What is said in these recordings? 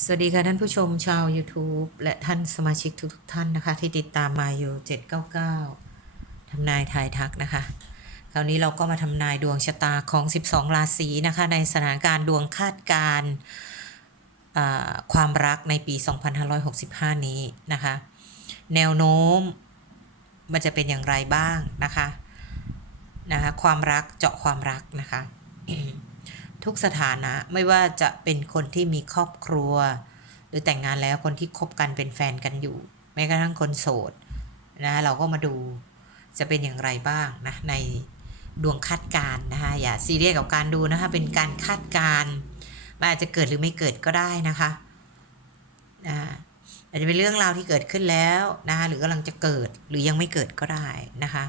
สวัสดีค่ะท่านผู้ชมชาว YouTube และท่านสมาชิกทุกๆท่านนะคะ ที่ติดตามมาอยู่ 799ทำนายทายทักนะคะ คราวนี้เราก็มาทำนายดวงชะตาของ 12 ราศีนะคะ ในสถานการณ์ดวงคาดการอ่าความรักในปี 2565 นี้นะคะ แนวโน้มมันจะเป็นอย่างไรบ้างนะคะนะคะ ความรักเจาะความรักนะคะ ทุกสถานะไม่ว่าจะเป็นคนที่มีครอบครัว หรือแต่งงานแล้วคนที่คบกันเป็นแฟนกันอยู่ แม้กระทั่งคนโสดนะเราก็มาดูจะเป็นอย่างไรบ้างนะในดวงคาดการนะคะอย่าซีเรียสกับการดูนะคะเป็นการคาดการณ์มันอาจจะเกิดหรือไม่เกิดก็ได้นะคะนะอาจจะเป็นเรื่องราวที่เกิดขึ้นแล้วนะคะหรือกำลังจะเกิดหรือยังไม่เกิดก็ได้นะคะ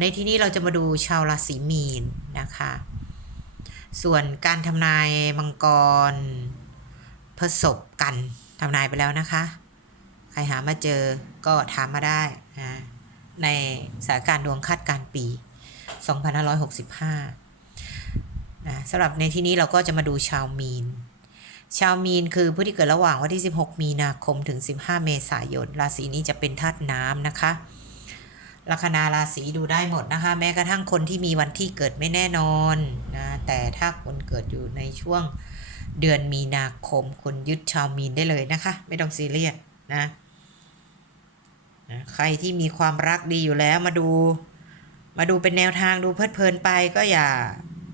ในที่นี้เราจะมาดูชาวราศีมีนนะคะ ส่วนการทำนายมังกรผสบกันทำนายไปแล้วนะคะ ใครหามาเจอก็ถามมาได้นะในสถานการณ์ดวงคาดการปี 2565นะสำหรับในที่นี้เราก็จะมาดูชาวมีน ชาวมีนคือผู้ที่เกิดระหว่างวันที่ 16 มีนาคมถึง 15 เมษายน ราศีนี้จะเป็นธาตุน้ำนะคะ ลัคนาราศีดูได้หมดนะคะ แม้กระทั่งคนที่มีวันที่เกิดไม่แน่นอนนะแต่ถ้าคนเกิดอยู่ในช่วงเดือนมีนาคมคุณยึดชาวมีนได้เลยนะคะ ไม่ต้องซีเรียสนะนะใครที่มีความรักดีอยู่แล้วมาดู มาดูเป็นแนวทางดูเพลิดเพลินไปก็อย่า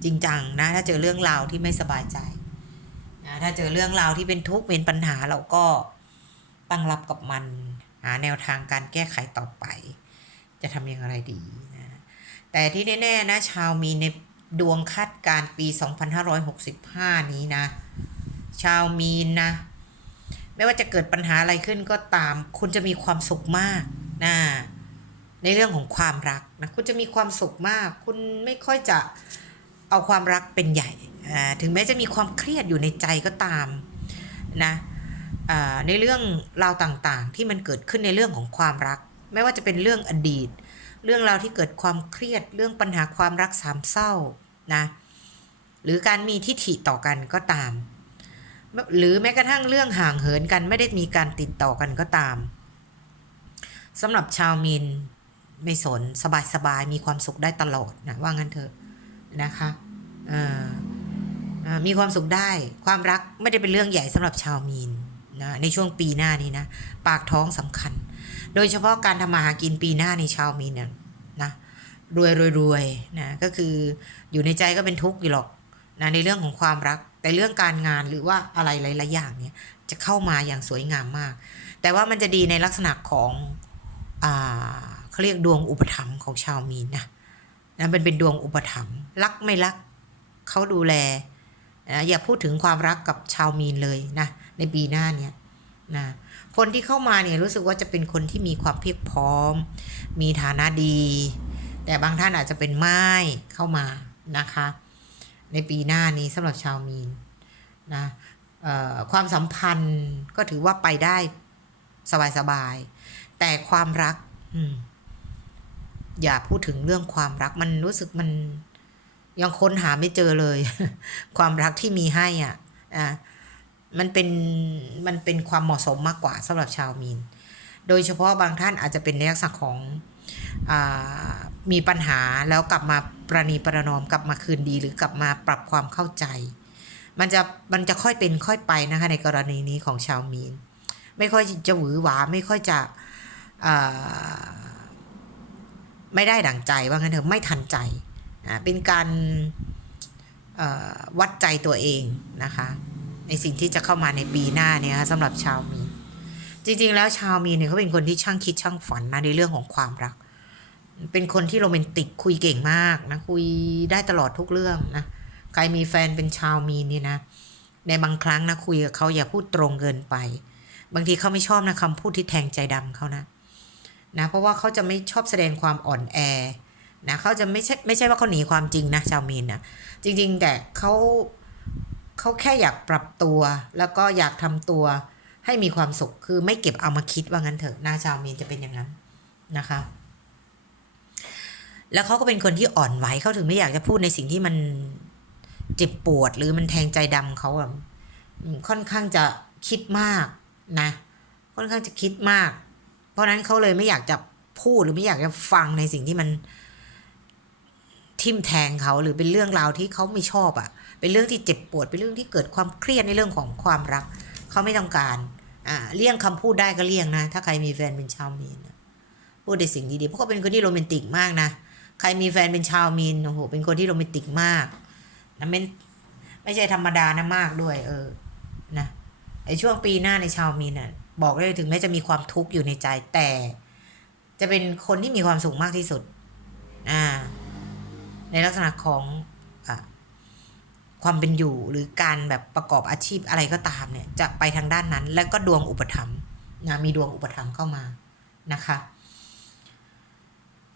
จริงจังนะ ถ้าเจอเรื่องราวที่ไม่สบายใจนะถ้าเจอเรื่องราวที่เป็นทุกข์เป็นปัญหาเราก็ตั้งรับกับมัน หาแนวทางการแก้ไขต่อไป จะทำอย่างไรดีนะแต่ที่แน่ๆนะชาวมีนในดวงคาดการณ์ปี 2565 นี้นะ ชาวมีนนะ ไม่ว่าจะเกิดปัญหาอะไรขึ้นก็ตาม คุณจะมีความสุขมากนะในเรื่องของความรักนะคุณจะมีความสุขมาก คุณไม่ค่อยจะเอาความรักเป็นใหญ่ ถึงแม้จะมีความเครียดอยู่ในใจก็ตามนะในเรื่องราวต่างๆ ที่มันเกิดขึ้นในเรื่องของความรัก ไม่ว่าจะเป็นเรื่องอดีต เรื่องราวที่เกิดความเครียดเรื่องปัญหาความรักสามเศร้านะหรือการมีทิฐิต่อกันก็ตาม หรือแม้กระทั่งเรื่องห่างเหินกันไม่ได้มีการติดต่อกันก็ตามสำหรับชาวมีนไม่สนสบายๆมีความสุขได้ตลอดนะว่างั้นเถอะนะคะมีความสุขได้ความรักไม่ได้เป็นเรื่องใหญ่สำหรับชาวมีน นะในช่วงปีหน้านี้นะ ปากท้องสำคัญ โดยเฉพาะการทำมาหากินปีหน้าในชาวมีนเนี่ยนะรวยรวยรวยนะก็คืออยู่ในใจก็เป็นทุกข์อยู่หรอกนะในเรื่องของความรัก แต่เรื่องการงานหรือว่าอะไรหลายๆอย่างเนี่ยจะเข้ามาอย่างสวยงามมาก แต่ว่ามันจะดีในลักษณะของอ่าเขาเรียกดวงอุปถัมภ์ของชาวมีนนะนะมันเป็นดวงอุปถัมภ์รักไม่รักเขาดูแล นะอย่าพูดถึงความรักกับชาวมีนเลยนะในปีหน้าเนี่ยนะคนที่เข้ามาเนี่ยรู้สึกว่าจะเป็นคนที่มีความเพียบพร้อม มีฐานะดี แต่บางท่านอาจจะเป็นไม้เข้ามานะคะ ในปีหน้านี้สำหรับชาวมีนนะความสัมพันธ์ก็ถือว่าไปได้สบายๆแต่ความรักอย่าพูดถึงเรื่องความรักมันรู้สึกมัน ยังค้นหาไม่เจอเลย ความรักที่มีให้อะอะมันเป็นมันเป็นความเหมาะสมมากกว่าสำหรับชาวมีน โดยเฉพาะบางท่านอาจจะเป็นในลักษณะของอามีปัญหาแล้วกลับมาประนีประนอมกลับมาคืนดีหรือกลับมาปรับความเข้าใจ มันจะมันจะค่อยเป็นค่อยไปนะคะในกรณีนี้ของชาวมีน ไม่ค่อยจะหวือหวาไม่ค่อยจะอ่าไม่ได้ดั่งใจว่างั้นเถอะไม่ทันใจ อ่าเป็นการวัดใจตัวเองนะคะ ในสิ่งที่จะเข้ามาในปีหน้าเนี่ยสำหรับชาวมีนจริงๆ แล้วชาวมีนเนี่ยเขาเป็นคนที่ช่างคิดช่างฝันนะในเรื่องของความรัก เป็นคนที่โรแมนติกคุยเก่งมากนะคุยได้ตลอดทุกเรื่องนะใครมีแฟนเป็นชาวมีนเนี่ยนะในบางครั้งนะคุยกับเขาอย่าพูดตรงเกินไป บางทีเขาไม่ชอบนะคำพูดที่แทงใจดำเขานะนะเพราะว่าเขาจะไม่ชอบแสดงความอ่อนแอ นะเขาจะไม่ใช่ไม่ใช่ว่าเขาหนีความจริงนะชาวมีนนะจริง ๆ แต่เขาเขาแค่อยากปรับตัว แล้วก็อยากทำตัวให้มีความสุขคือไม่เก็บเอามาคิดว่างั้นเถอะหน้าชาวมีนจะเป็นอย่างนั้นนะคะ แล้วเขาก็เป็นคนที่อ่อนไหวเขาถึงไม่อยากจะพูดในสิ่งที่มันเจ็บปวดหรือมันแทงใจดำเขาอะอืมค่อนข้างจะคิดมากนะ ค่อนข้างจะคิดมาก เพราะนั้นเขาเลยไม่อยากจะพูดหรือไม่อยากจะฟังในสิ่งที่มัน ทิ่มแทงเขาหรือเป็นเรื่องราวที่เขาไม่ชอบอะ่ะ เป็นเรื่องที่เจ็บปวด เป็นเรื่องที่เกิดความเครียดในเรื่องของความรัก เขาไม่ต้องการอ่าเลี่ยงคำพูดได้ก็เลี่ยงนะ ถ้าใครมีแฟนเป็นชาวมีนพูดในสิ่งดีๆเพราะเขาเป็นคนที่โรแมนติกมากนะใครมีแฟนเป็นชาวมีนโอ้โหเป็นคนที่โรแมนติกมากนะไม่ไม่ใช่ธรรมดานะมากด้วย เออนะไอช่วงปีหน้าในชาวมีนน่ะบอกได้เลยถึงแม้จะมีความทุกข์อยู่ในใจแต่ จะเป็นคนที่มีความสุขมากที่สุด อ่า ในลักษณะของอความเป็นอยู่หรือการแบบประกอบอาชีพอะไรก็ตามเนี่ยจะไปทางด้านนั้น แล้วก็ดวงอุปถัมภ์นะมีดวงอุปถัมภ์เข้ามานะคะ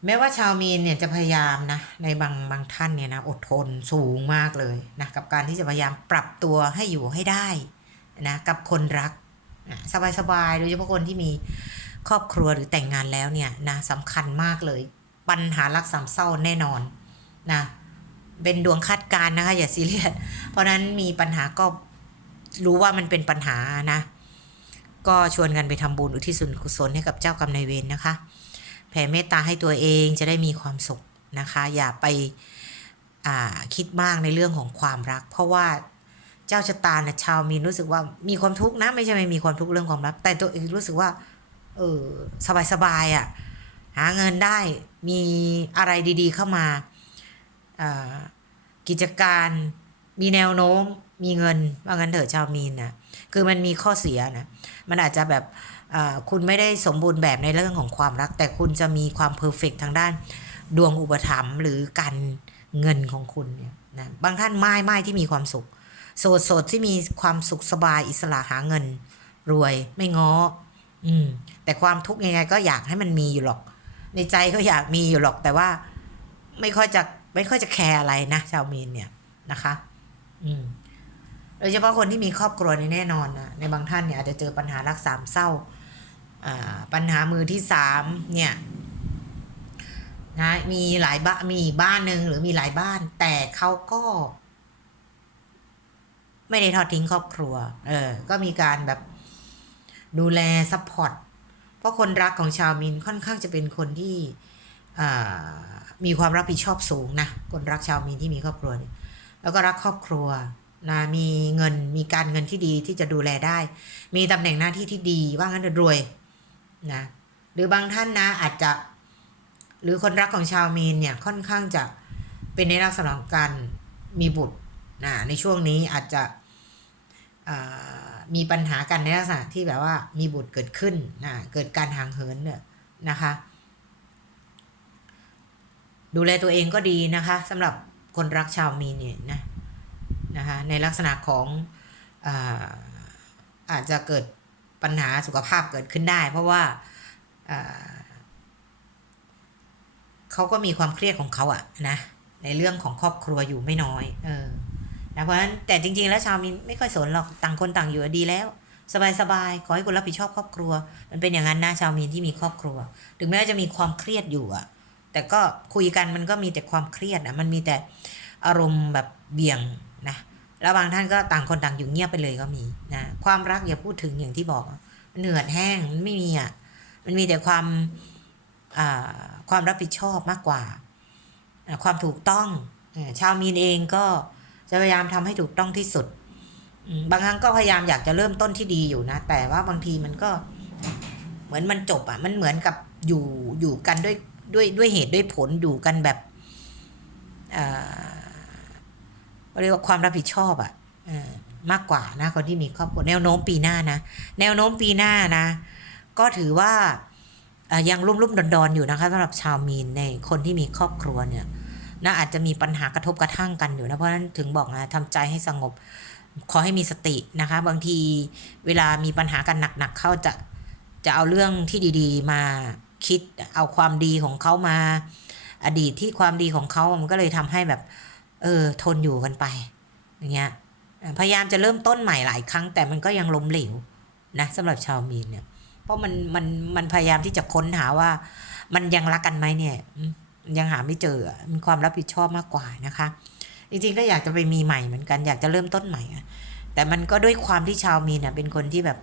แม้ว่าชาวมีนเนี่ยจะพยายามนะในบางบางท่านเนี่ยนะอดทนสูงมากเลยนะกับการที่จะพยายามปรับตัวให้อยู่ให้ได้นะกับคนรักสบายๆโดยเฉพาะคนที่มีครอบครัวหรือแต่งงานแล้วเนี่ยนะสำคัญมากเลย ปัญหารักสามเศร้าแน่นอน นะเป็นดวงคาดการนะคะ อย่าซีเรียสเพราะนั้นมีปัญหาก็รู้ว่ามันเป็นปัญหานะ ก็ชวนกันไปทำบุญอุทิศส่วนกุศลให้กับเจ้ากรรมนายเวรนะคะ แผ่เมตตาให้ตัวเองจะได้มีความสุขนะคะ อย่าไปคิดมากในเรื่องของความรัก เพราะว่าเจ้าชะตาเนี่ยชาวมีนรู้สึกว่ามีความทุกข์นะ ไม่ใช่ไม่มีความทุกข์เรื่องความรัก แต่ตัวเองรู้สึกว่าเออสบายๆอะ่ะหาเงินได้มีอะไรดี ๆ เข้ามา กิจการมีแนวโน้มมีเงินว่างั้นเถอะชาวมีนนะคือมันมีข้อเสียนะมันอาจจะแบบคุณไม่ได้สมบูรณ์แบบในเรื่องของความรัก แต่คุณจะมีความเพอร์เฟกทางด้านดวงอุปถัมภ์หรือการเงินของคุณเนี่ยนะบางท่านไม้ไม้ที่มีความสุข โสดโสดที่มีความสุขสบายอิสระหาเงิน รวยไม่ง้อ อืม แต่ความทุกข์ยังไงก็อยากให้มันมีอยู่หรอก ในใจก็อยากมีอยู่หรอกแต่ว่าไม่ค่อยจะ ไม่ค่อยจะแคร์อะไรนะชาวมีนเนี่ยนะคะ อืมโดยเฉพาะคนที่มีครอบครัวนี่แน่นอนนะในบางท่านเนี่ยอาจจะเจอปัญหารักสามเศร้าปัญหามือที่สามเนี่ยนะมีหลายบ้านมีบ้านหนึ่งหรือมีหลายบ้าน แต่เขาก็ ไม่ได้ทอดทิ้งครอบครัว เออ ก็มีการแบบดูแลซัพพอร์ตเพราะคนรักของชาวมินค่อนข้างจะเป็นคนที่ มีความรับผิดชอบสูงนะคนรักชาวมีนที่มีครอบครัวเนี่ยแล้วก็รักครอบครัวนะมีเงินมีการเงินที่ดีที่จะดูแลได้ มีตำแหน่งหน้าที่ที่ดีว่างั้นรวยนะหรือบางท่านนะอาจจะหรือคนรักของชาวมีนเนี่ยค่อนข้างจะเป็นในลักษณะของการมีบุตรนะในช่วงนี้อาจจะมีปัญหากันในลักษณะที่แบบว่ามีบุตรเกิดขึ้นนะเกิดการห่างเหินเนี่ยนะคะ ดูแลตัวเองก็ดีนะคะสำหรับคนรักชาวมีนเนี่ยนะนะคะในลักษณะของอาอาจจะเกิดปัญหาสุขภาพเกิดขึ้นได้ เพราะว่าเขาก็มีความเครียดของเขาอะนะในเรื่องของครอบครัวอยู่ไม่น้อยเออนะเพราะฉะนั้นแต่จริง ๆ แล้วชาวมีนไม่ค่อยสนหรอกต่างคนต่างอยู่ดีแล้ว สบายๆขอให้คุณรับผิดชอบครอบครัว มันเป็นอย่างนั้นนะชาวมีนที่มีครอบครัว ถึงแม้จะมีความเครียดอยู่อะ แต่ก็คุยกันมันก็มีแต่ความเครียดนะมันมีแต่อารมณ์แบบเบี่ยงนะแล้วบางท่านก็ต่างคนต่างอยู่เงียบไปเลยก็มีนะความรักอย่าพูดถึงอย่างที่บอกเหนื่อยแห้งมันไม่มีอะมันมีแต่ความความรับผิดชอบมากกว่า ความถูกต้องชาวมีนเองก็จะพยายามทำให้ถูกต้องที่สุด บางครั้งก็พยายามอยากจะเริ่มต้นที่ดีอยู่นะ แต่ว่าบางทีมันก็เหมือนมันจบอะ มันเหมือนกับอยู่อยู่กันด้วย ด้วยด้วยเหตุด้วยผลอยู่กันแบบเรียกว่าความรับผิดชอบอะ่ะมากกว่านะคนที่มีครอบครัวแนวโน้มปีหน้านะ แนวโน้มปีหน้านะ ก็ถือว่ายังรุ่มรุ่มดอนดอนอยู่นะคะสำหรับชาวมีนในคนที่มีครอบครัวเนี่ยนะอาจจะมีปัญหากระทบกระทั่งกันอยู่นะเพราะฉะนั้นถึงบอกนะทำใจให้สงบ ขอให้มีสตินะคะ บางทีเวลามีปัญหากันหนักๆเข้าจะจะเอาเรื่องที่ดี ๆ มา คิดเอาความดีของเขามา อดีตที่ความดีของเขามันก็เลยทำให้แบบ เออทนอยู่กันไป อย่างเงี้ยพยายามจะเริ่มต้นใหม่หลายครั้ง แต่มันก็ยังล้มเหลวนะสำหรับชาวมีนเนี่ย เพราะมันมันมันพยายามที่จะค้นหาว่า มันยังรักกันไหมเนี่ยยังหาไม่เจอมีความรับผิดชอบมากกว่านะคะ จริงๆก็อยากจะไปมีใหม่เหมือนกันอยากจะเริ่มต้นใหม่แต่มันก็ด้วยความที่ชาวมีนน่ะเป็นคนที่แบบ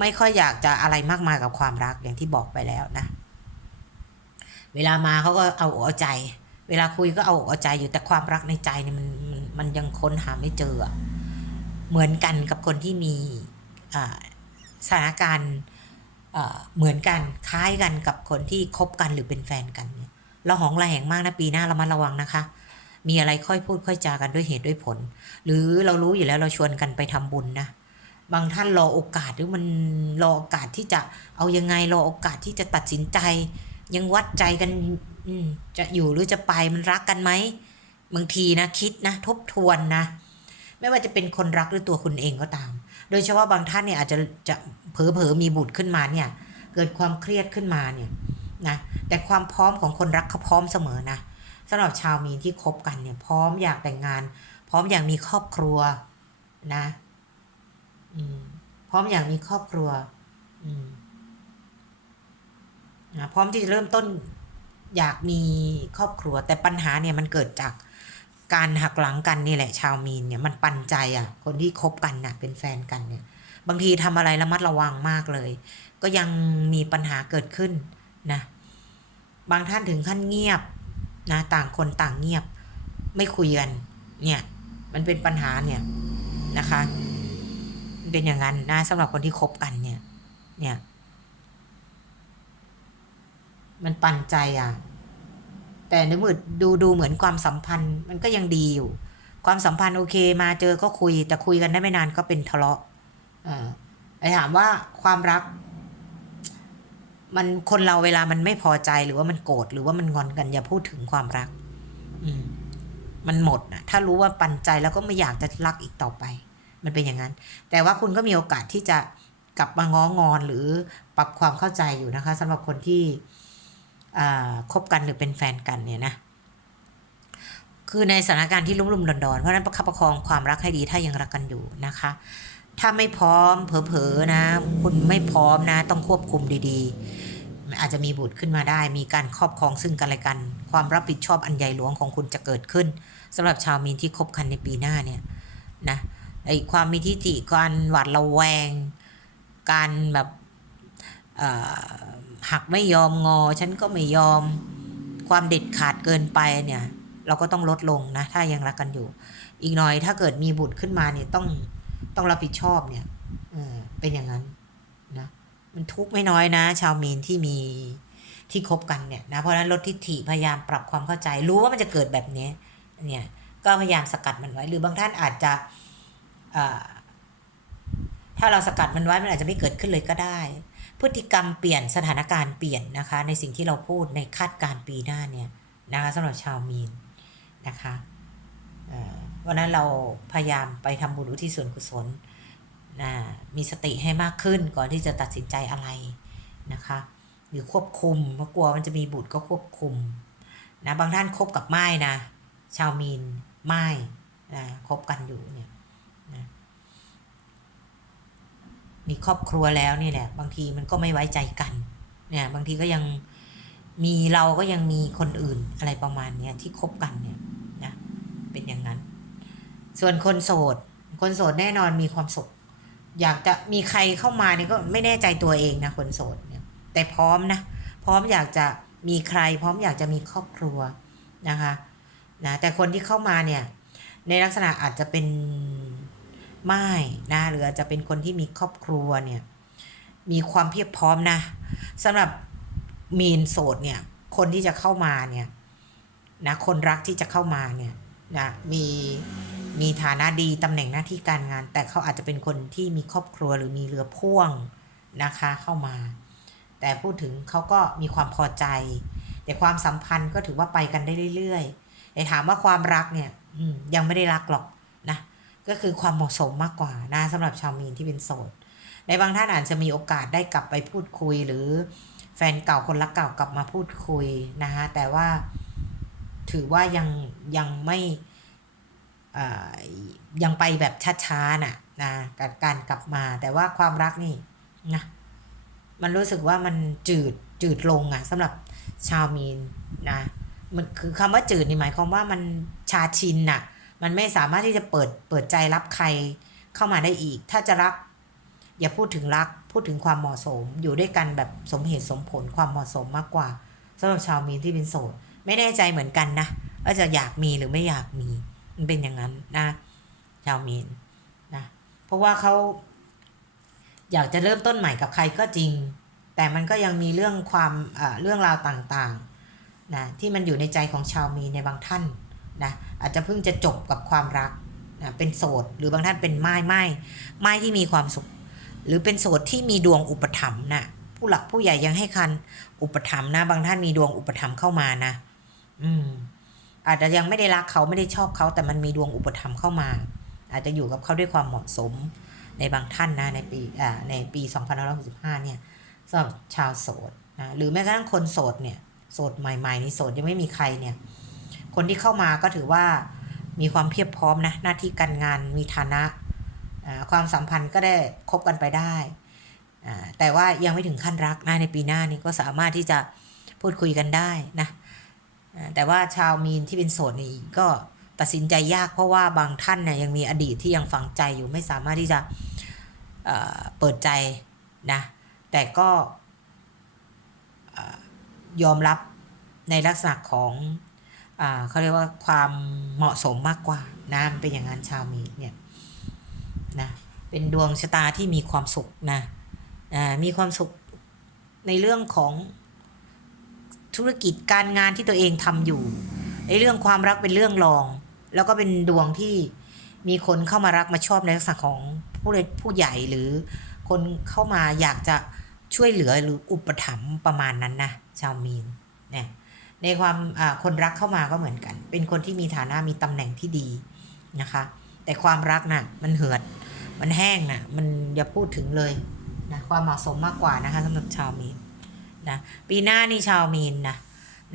ไม่ค่อยอยากจะอะไรมากมายกับความรักอย่างที่บอกไปแล้วนะ เวลามาเขาก็เอาอกเอาใจ เวลาคุยก็เอาอกเอาใจอยู่แต่ความรักในใจเนี่ยมันมันมันยังค้นหาไม่เจอ เหมือนกันกับคนที่มีสถานการณ์เหมือนกันคล้ายกันกับคนที่คบกันหรือเป็นแฟนกันเนี่ยเราหองระแหงมากนะปีหน้าเรามาระวังนะคะ มีอะไรค่อยพูดค่อยจากันด้วยเหตุด้วยผล หรือเรารู้อยู่แล้วเราชวนกันไปทำบุญนะ บางท่านรอโอกาสหรือมันรอโอกาสที่จะเอายังไงรอโอกาสที่จะตัดสินใจ ยังวัดใจกันจะอยู่หรือจะไปมันรักกันไหมบางทีนะคิดนะ ทบทวนนะ ไม่ว่าจะเป็นคนรักหรือตัวคุณเองก็ตาม โดยเฉพาะบางท่านเนี่ยอาจจะจะเผลอๆมีบุตรขึ้นมาเนี่ย เกิดความเครียดขึ้นมาเนี่ยนะแต่ความพร้อมของคนรักเขาพร้อมเสมอนะสำหรับชาวมีนที่คบกันเนี่ยพร้อมอยากแต่งงาน พร้อมอยากมีครอบครัวนะ พร้อมอยากมีครอบครัวอืมนะพร้อมที่จะเริ่มต้นอยากมีครอบครัว แต่ปัญหาเนี่ยมันเกิดจากการหักหลังกันนี่แหละ ชาวมีนเนี่ยมันปันใจอะ คนที่คบกันน่ะ เป็นแฟนกันเนี่ย บางทีทำอะไรระมัดระวังมากเลย ก็ยังมีปัญหาเกิดขึ้นนะ บางท่านถึงขั้นเงียบนะ ต่างคนต่างเงียบ ไม่คุยกันเนี่ย มันเป็นปัญหาเนี่ยนะคะ เป็นอย่างนั้นนะสำหรับคนที่คบกันเนี่ย เนี่ย มันปั่นใจอะ แต่ในมืดดูดูเหมือนความสัมพันธ์ มันก็ยังดีอยู่ ความสัมพันธ์โอเค มาเจอก็คุย แต่คุยกันได้ไม่นานก็เป็นทะเลาะเออไอถามว่าความรัก มันคนเราเวลามันไม่พอใจหรือว่ามันโกรธหรือว่ามันงอนกันอย่าพูดถึงความรัก อืมมันหมดนะถ้ารู้ว่าปันใจแล้วก็ไม่อยากจะรักอีกต่อไป มันเป็นอย่างนั้น แต่ว่าคุณก็มีโอกาสที่จะกลับมาง้องอนหรือปรับความเข้าใจอยู่นะคะสำหรับคนที่คบกันหรือเป็นแฟนกันเนี่ยนะคือในสถานการณ์ที่ลุ่มๆดอนๆเพราะนั้นประคับประคองความรักให้ดีถ้ายังรักกันอยู่นะคะ ถ้าไม่พร้อมเผลอๆนะ คุณไม่พร้อมนะ ต้องควบคุมดีๆ อาจจะมีบุตรขึ้นมาได้ มีการครอบครองซึ่งกันและกัน ความรับผิดชอบอันใหญ่หลวงของคุณจะเกิดขึ้นสำหรับชาวมีนที่คบกันในปีหน้าเนี่ยนะ ไอความมีทิฏฐิการหวาดระแวง การแบบหักไม่ยอมงอ ฉันก็ไม่ยอมความเด็ดขาดเกินไปเนี่ย เราก็ต้องลดลงนะ ถ้ายังรักกันอยู่ อีกหน่อยถ้าเกิดมีบุตรขึ้นมาเนี่ยต้องต้องรับผิดชอบเนี่ยเออเป็นอย่างนั้นนะมันทุกข์ไม่น้อยนะ ชาวมีนที่มีที่คบกันเนี่ยนะเพราะฉะนั้นลดทิฏฐิพยายามปรับความเข้าใจ รู้ว่ามันจะเกิดแบบนี้เนี่ยก็พยายามสกัดมันไว้ หรือบางท่านอาจจะ ถ้าเราสกัดมันไว้มันอาจจะไม่เกิดขึ้นเลยก็ได้ พฤติกรรมเปลี่ยนสถานการณ์เปลี่ยนนะคะ ในสิ่งที่เราพูดในคาดการปีหน้าเนี่ยนะคะสำหรับชาวมีนนะคะวันนั้นเราพยายามไปทำบุญอุทิศส่วนกุศลนะมีสติให้มากขึ้นก่อนที่จะตัดสินใจอะไรนะคะ หรือควบคุมเพราะกลัวมันจะมีบุตรก็ควบคุมนะบางท่านคบกับไม้นะ ชาวมีนไม่นะคบกันอยู่เนี่ยนะ มีครอบครัวแล้วนี่แหละ บางทีมันก็ไม่ไว้ใจกันเนี่ยบางทีก็ยังมีเราก็ยังมีคนอื่นอะไรประมาณเนี้ยที่คบกันเนี่ยนะเป็นอย่างนั้น ส่วนคนโสด คนโสดแน่นอนมีความสุข อยากจะมีใครเข้ามาเนี่ยก็ไม่แน่ใจตัวเองนะคนโสดเนี่ยแต่พร้อมนะ พร้อมอยากจะมีใคร พร้อมอยากจะมีครอบครัวนะคะนะแต่คนที่เข้ามาเนี่ยในลักษณะอาจจะเป็น ไม่นะหรืออาจจะเป็นคนที่มีครอบครัวเนี่ยมีความเพียบพร้อมนะสำหรับมีนโสดเนี่ยคนที่จะเข้ามาเนี่ยนะคนรักที่จะเข้ามาเนี่ยนะมีมีฐานะดีตำแหน่งหน้าที่การงาน แต่เขาอาจจะเป็นคนที่มีครอบครัวหรือมีเรือพ่วงนะคะเข้ามา แต่พูดถึงเขาก็มีความพอใจ แต่ความสัมพันธ์ก็ถือว่าไปกันได้เรื่อยๆแต่ถามว่าความรักเนี่ยยังไม่ได้รักหรอก ก็คือความเหมาะสมมากกว่านะสำหรับชาวมีนที่เป็นโสด ในบางท่านอาจจะมีโอกาสได้กลับไปพูดคุย หรือแฟนเก่าคนรักเก่ากลับมาพูดคุยนะคะแต่ว่าถือว่ายังยังไม่ยังไปแบบช้าๆน่ะนะการการกลับมาแต่ว่าความรักนี่นะมันรู้สึกว่ามันจืดจืดลงอะ่ะสำหรับชาวมีนนะมันคือคำว่าจืดนี่หมายความว่ามันชาชินน่ะ มันไม่สามารถที่จะเปิดเปิดใจรับใครเข้ามาได้อีก ถ้าจะรัก อย่าพูดถึงรัก พูดถึงความเหมาะสม อยู่ด้วยกันแบบสมเหตุสมผลความเหมาะสมมากกว่าสำหรับชาวมีนที่เป็นโสด ไม่แน่ใจเหมือนกันนะว่าจะอยากมีหรือไม่อยากมี มันเป็นอย่างนั้นนะ ชาวมีนนะเพราะว่าเขาอยากจะเริ่มต้นใหม่กับใครก็จริง แต่มันก็ยังมีเรื่องความเอ่อเรื่องราวต่างๆนะที่มันอยู่ในใจของชาวมีในบางท่าน นะอาจจะเพิ่งจะจบกับความรักนะเป็นโสด หรือบางท่านเป็นไม้ไม้ไม้ที่มีความสุข หรือเป็นโสดที่มีดวงอุปถัมภ์นะผู้หลักผู้ใหญ่ยังให้คันอุปถัมภ์นะ บางท่านมีดวงอุปถัมภ์เข้ามานะ อืม อาจจะยังไม่ได้รักเขาไม่ได้ชอบเขา แต่มันมีดวงอุปถัมภ์เข้ามา อาจจะอยู่กับเขาด้วยความเหมาะสมในบางท่านนะในปีอ่าในปี2565เนี่ยสำหรับชาวโสดนะหรือแม้กระทั่งคนโสดเนี่ยโสดใหม่ๆนี่โสดยังไม่มีใครเนี่ย คนที่เข้ามาก็ถือว่ามีความเพียบพร้อมนะหน้าที่การงานมีฐานะ ความสัมพันธ์ก็ได้คบกันไปได้ แต่ว่ายังไม่ถึงขั้นรักนะในปีหน้านี่ก็สามารถที่จะพูดคุยกันได้นะแต่ว่าชาวมีนที่เป็นโสดนี่ก็ตัดสินใจยากเพราะว่าบางท่านเนี่ยยังมีอดีตที่ยังฝังใจอยู่ไม่สามารถที่จะเเปิดใจนะแต่ก็ยอมรับในลักษณะของ เขาเรียกว่าความเหมาะสมมากกว่านะเป็นอย่างนั้นชาวมีนเนี่ยนะเป็นดวงชะตาที่มีความสุขนะมีความสุขในเรื่องของธุรกิจการงานที่ตัวเองทำอยู่ ในเรื่องความรักเป็นเรื่องรอง แล้วก็เป็นดวงที่มีคนเข้ามารักมาชอบในลักษณะของผู้เล็กผู้ใหญ่หรือคนเข้ามาอยากจะช่วยเหลือหรืออุปถัมภ์ประมาณนั้นนะชาวมีนเนี่ย ในความคนรักเข้ามาก็เหมือนกัน เป็นคนที่มีฐานะมีตำแหน่งที่ดีนะคะ แต่ความรักน่ะมันเหือด มันแห้งน่ะ มันอย่าพูดถึงเลยนะความเหมาะสมมากกว่านะคะสำหรับชาวมีนนะปีหน้านี่ชาวมีนนะ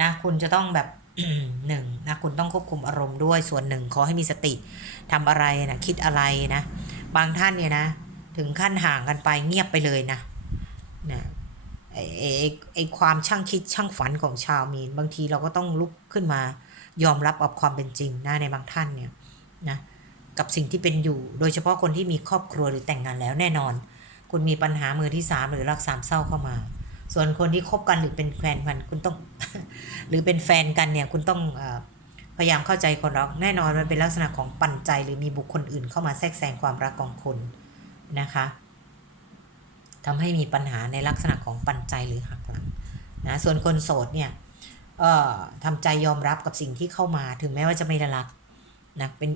นะคุณจะต้องแบบหนึ่งนะคุณต้องควบคุมอารมณ์ด้วยส่วนหนึ่งขอให้มีสติทำอะไรนะคิดอะไรนะ บางท่านเนี่ยนะ ถึงขั้นห่างกันไปเงียบไปเลยนะนะ ไอ้ไอ้ความช่างคิดช่างฝันของชาวมีน บางทีเราก็ต้องลุกขึ้นมายอมรับกับความเป็นจริงนะในบางท่านเนี่ยนะกับสิ่งที่เป็นอยู่ โดยเฉพาะคนที่มีครอบครัวหรือแต่งงานแล้วแน่นอน คุณมีปัญหามือที่สามหรือรักสามเศร้าเข้ามา ส่วนคนที่คบกันหรือเป็นแฟนกันคุณต้อง หรือเป็นแฟนกันเนี่ยคุณต้องพยายามเข้าใจคนรักแน่นอนมันเป็นลักษณะของปันใจหรือมีบุคคลอื่นเข้ามาแทรกแซงความรักของคุณนะคะ ทำให้มีปัญหาในลักษณะของปันใจหรือหักหลังนะส่วนคนโสดเนี่ยเอ่อทำใจยอมรับกับสิ่งที่เข้ามาถึงแม้ว่าจะไม่ได้รักนะเป็น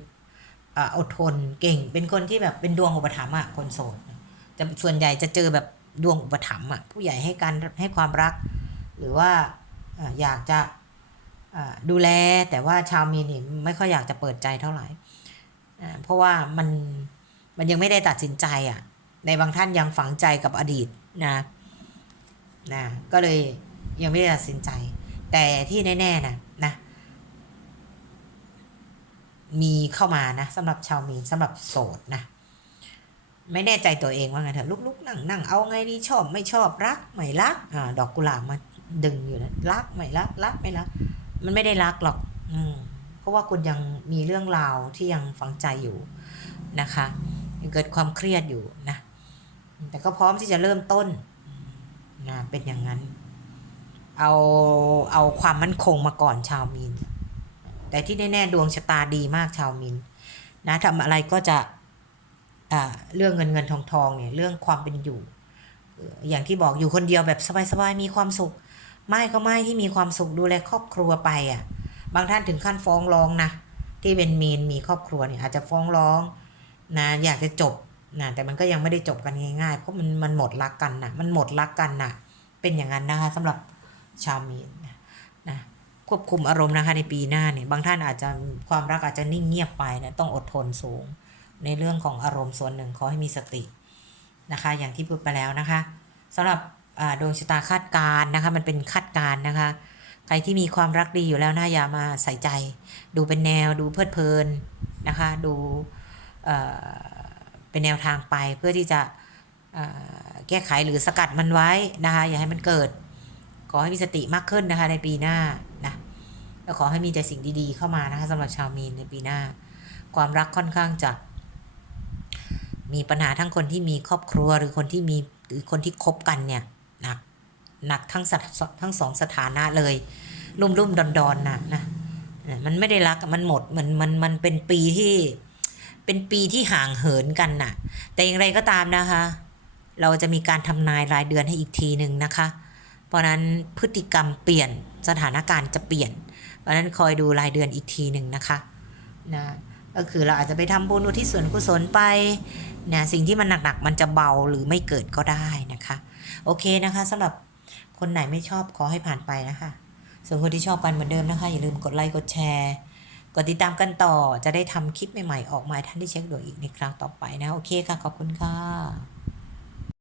อดทนเก่ง เป็นคนที่แบบเป็นดวงอุปถัมภ์อะคนโสดจะส่วนใหญ่จะเจอแบบดวงอุปถัมภ์อะผู้ใหญ่ให้การให้ความรัก หรือว่าอยากจะดูแลแต่ว่าชาวมีนี่ไม่ค่อยอยากจะเปิดใจเท่าไหร่เพราะว่ามันมันยังไม่ได้ตัดสินใจอะ ในบางท่านยังฝังใจกับอดีตนะนะก็เลยยังไม่ได้ตัดสินใจ แต่ที่แน่ๆนะนะมีเข้ามานะสำหรับชาวมีนสำหรับโสดนะไม่แน่ใจตัวเองว่าไงเถอะลุกๆนั่งนั่งเอาไงดีชอบไม่ชอบรักไม่รักอ่าดอกกุหลาบมาดึงอยู่นะรักไม่รักรักไม่รัก มันไม่ได้รักหรอก อืมเพราะว่าคุณยังมีเรื่องราวที่ยังฝังใจอยู่นะคะยังเกิดความเครียดอยู่นะ แต่ก็พร้อมที่จะเริ่มต้นนะเป็นอย่างนั้น เอาเอาความมั่นคงมาก่อนชาวมีน แต่ที่แน่ๆดวงชะตาดีมากชาวมินนะทำอะไรก็จะอ่าเรื่องเงินเงินทองทองเนี่ยเรื่องความเป็นอยู่ อย่างที่บอกอยู่คนเดียวแบบสบายๆมีความสุข ไม่ก็ไม่ที่มีความสุขดูแลครอบครัวไปอะ บางท่านถึงขั้นฟ้องร้องนะที่เป็นมีนมีครอบครัวเนี่ยอาจจะฟ้องร้องนะอยากจะจบ นะแต่มันก็ยังไม่ได้จบกันง่ายๆ เพราะมันมันหมดรักกันนะมันหมดรักกันนะเป็นอย่างนั้นนะคะสำหรับชาวมีนนะควบคุมอารมณ์นะคะในปีหน้าเนี่ยบางท่านอาจจะความรักอาจจะนิ่งเงียบไปนะต้องอดทนสูง ในเรื่องของอารมณ์ส่วนหนึ่งขอให้มีสตินะคะ อย่างที่พูดไปแล้วนะคะสำหรับดวงชะตาคาดการนะคะมันเป็นคาดการนะคะ ใครที่มีความรักดีอยู่แล้วนะอย่ามาใส่ใจ ดูเป็นแนวดูเพลิดเพลินนะคะ ดูเอ่อ เป็นแนวทางไปเพื่อที่จะแก้ไขหรือสกัดมันไว้นะคะอย่าให้มันเกิด ขอให้มีสติมากขึ้นนะคะในปีหน้านะแล้วขอให้มีแต่สิ่งดีๆเข้ามานะคะสำหรับชาวมีนในปีหน้า ความรักค่อนข้างจะ มีปัญหาทั้งคนที่มีครอบครัวหรือคนที่มีหรือคนที่คบกันเนี่ยหนักหนักทั้งสทั้งสองสถานะเลย รุ่มรุ่มดอนดอนๆน่ะนะนะมันไม่ได้รักมันหมดมันมันมันเป็นปีที่ เป็นปีที่ห่างเหินกันน่ะ แต่อย่างไรก็ตามนะคะ เราจะมีการทำนายรายเดือนให้อีกทีหนึ่งนะคะ เพราะนั้นพฤติกรรมเปลี่ยนสถานการณ์จะเปลี่ยน เพราะนั้นคอยดูรายเดือนอีกทีหนึ่งนะคะนะก็คือเราอาจจะไปทำบุญอุทิศส่วนกุศลไปนะสิ่งที่มันหนักๆมันจะเบาหรือไม่เกิดก็ได้นะคะ โอเคนะคะสำหรับคนไหนไม่ชอบขอให้ผ่านไปนะคะ ส่วนคนที่ชอบกันเหมือนเดิมนะคะ อย่าลืมกดไลค์กดแชร์ ดติดตามกันต่อจะได้ทำคลิปใหม่ๆ ออกมาท่านได้เช็คดวงอีกในครั้งต่อไปนะ โอเคค่ะ ขอบคุณค่ะ